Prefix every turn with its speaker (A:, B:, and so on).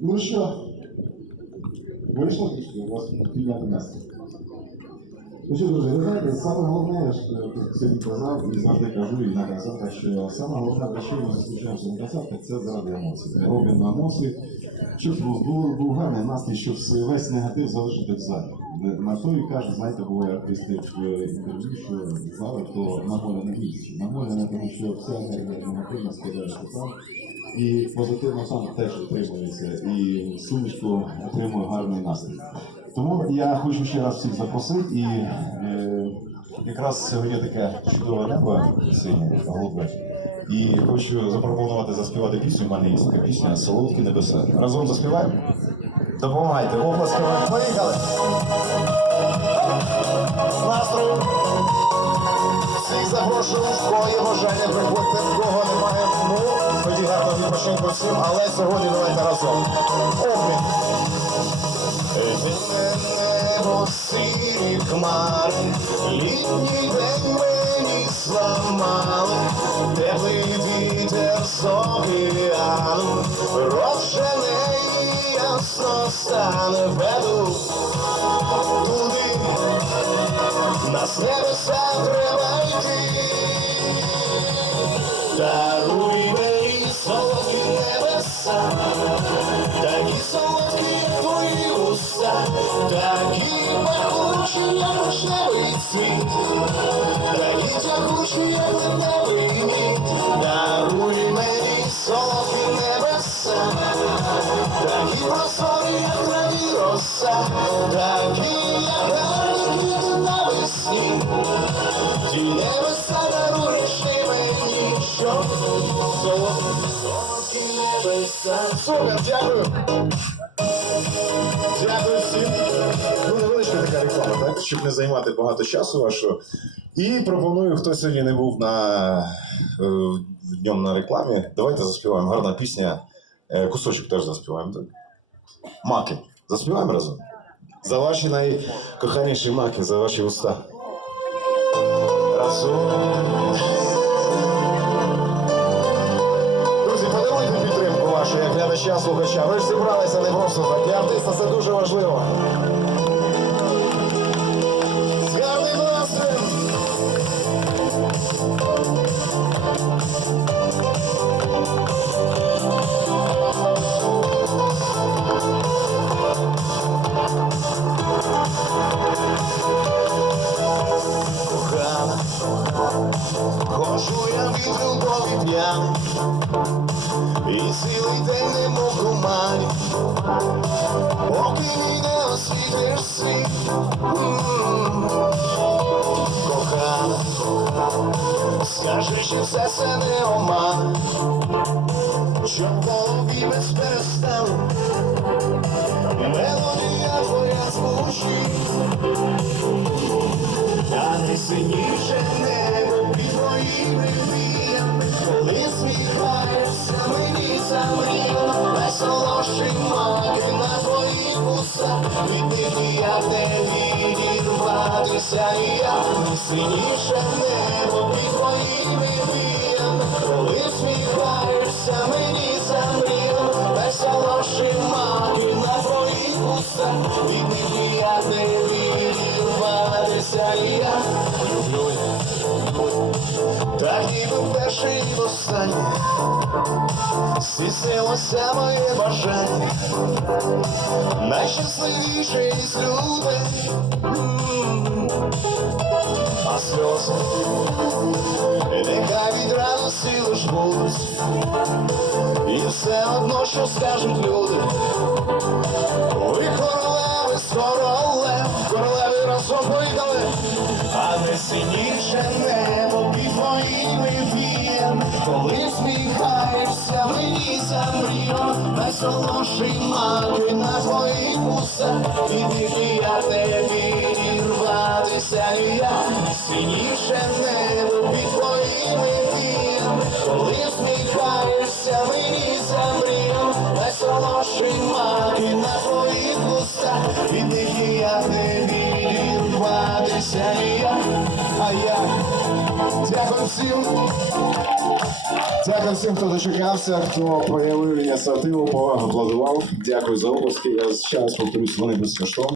A: Ну що? Вийшло трішки? У вас підняти настрій. Ну що, друзі, ви знаєте, саме головне, я ж е, сьогодні казав і завжди кажу, і на концертах, що саме головне, для чого ми зустрічаємося на концертах, це заради емоцій. Робимо емоції, щоб був гарний настрій, щоб весь негатив залишити в залі. На то і каже, знаєте, буває артисти в інтерв'ю, що зали то на волі на місці. На не тому, що вся енергія негативна скидається там. І позитивно сам теж отримується, і сумішку отримує гарний настрій. Тому я хочу ще раз всіх запросити, і е, якраз сьогодні таке чудове небо синє, голубе. І хочу запропонувати заспівати пісню. У мене є така пісня Солодкі небеса. Разом заспіваємо? Допомагайте, оплесками. Поїхали! З настроєм! Всіх запрошую, в кого бажання, приходьте, в кого немає. Ну, тоді гарного відпочинку всім, але сьогодні давайте разом. Обмін! Небо сірі хмари, літній день зламали, теплий вітер з океану, ясно стане веду туди, нас небеса треба йти. Даруй мені солодкі небеса, навесні. Ті небеса даруєш. Супер, дякую. Дякую всім. Невеличка така реклама? Щоб не займати багато часу вашого. І пропоную, хто сьогодні не був на е, днем на рекламі. Давайте заспіваємо. Гарна пісня. Е, Кусочок теж заспіваємо, так? Маки. Заспіваємо разом. За ваші найкоханіші маки, за ваші уста. Друзі, подаруйте підтримку вашу, як глядача, слухача. Ви ж зібралися не просто. Артиста це дуже важливо. Цілий день не мов тумані Поки не освітиш світ Кохана Скажи, чи все це не оман Що в голові без перестану Мелодія твоя звучить та ти синіше небо під твоїми віями, коли сміхаєшся від я не відірватися я синіше небо під твоїми віям, коли сміхаєшся мені за мрію, найсолодші маки на твоїх вусах, від я не відірватися я люблю. Так ніби вперше і востаннє Здійснилося моє бажання. Найщасливіше із людей. А сльози. Нехай від радості лиш будуть. І все одно, що скажуть люди Найсолодші маки на твоїх вусах Від них ніяк не відірватися ніяк Синіше небо під твоїми віями Коли сміхаєшся мені за мрієм Найсолодші маки на твоїх вусах Від них ніяк не відірватися ніяк А я дякую всім Дякую всім, хто дочекався, хто проявив ініціативу, повагу, аплодував. Дякую за обласки. Я ще раз повторюсь, вони безкоштовні.